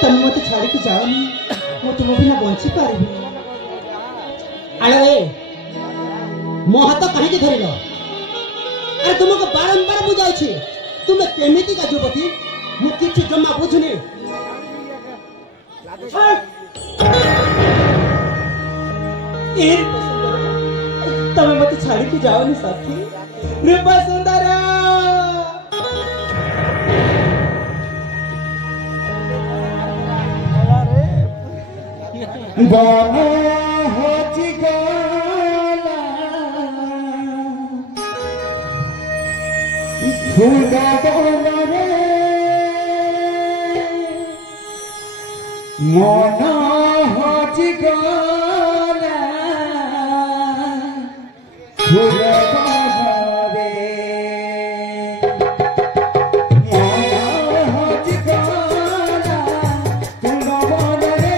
तमे मत छाड़ी के जाओनी मो तुम बिना बंची पारिबी आले मो हाथ कहीं के धरिलो अरे तुमको बारंबार बुझाई छी तुमे केमिति का युवती मु किछि जम्मा बुझनी तमे मत छाड़ी के जाओनी साथी रूपा सुंदरा बना होची गला फूला बना रे मना होची गला फूला बना रे मना होची गला फूला बना रे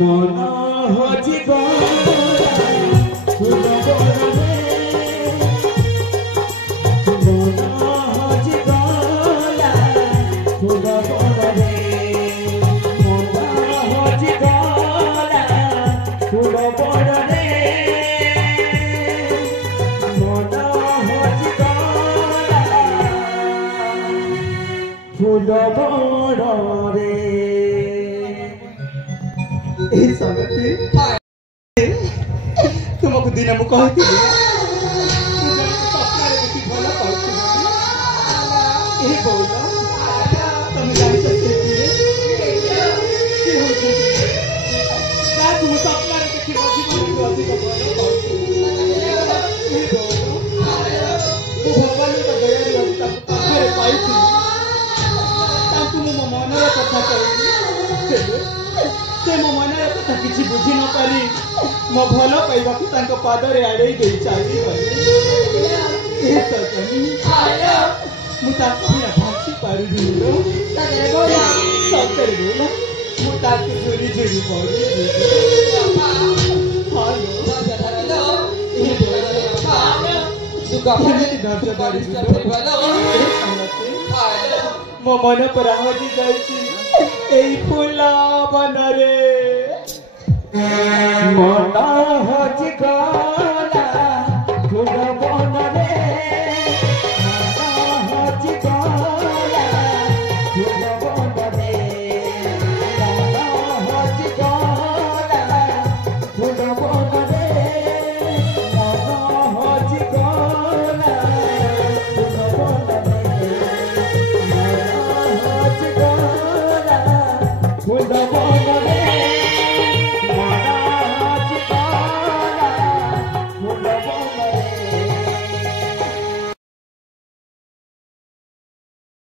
मना होची गला फूल बरले मना होची गला फूल बरले मना होची गला फूल बरले मना होची गला फूल बरले तुमको दिन मु कहती मन कथा से मो मन कथा किसी बुझी न पारी मो भल पाइबा को पादरे आड़े दे चली मुझे भाषी पारि सतरे बोला मुझे झुरी झुरी पड़ी मो मन पर हजी जाई फूल बनरे मना होची गला फूल बनरे मना होची गला फूल बनरे मना होची गला फूल बनरे मना होची गला फूल बनरे मना होची गला फूल बनरे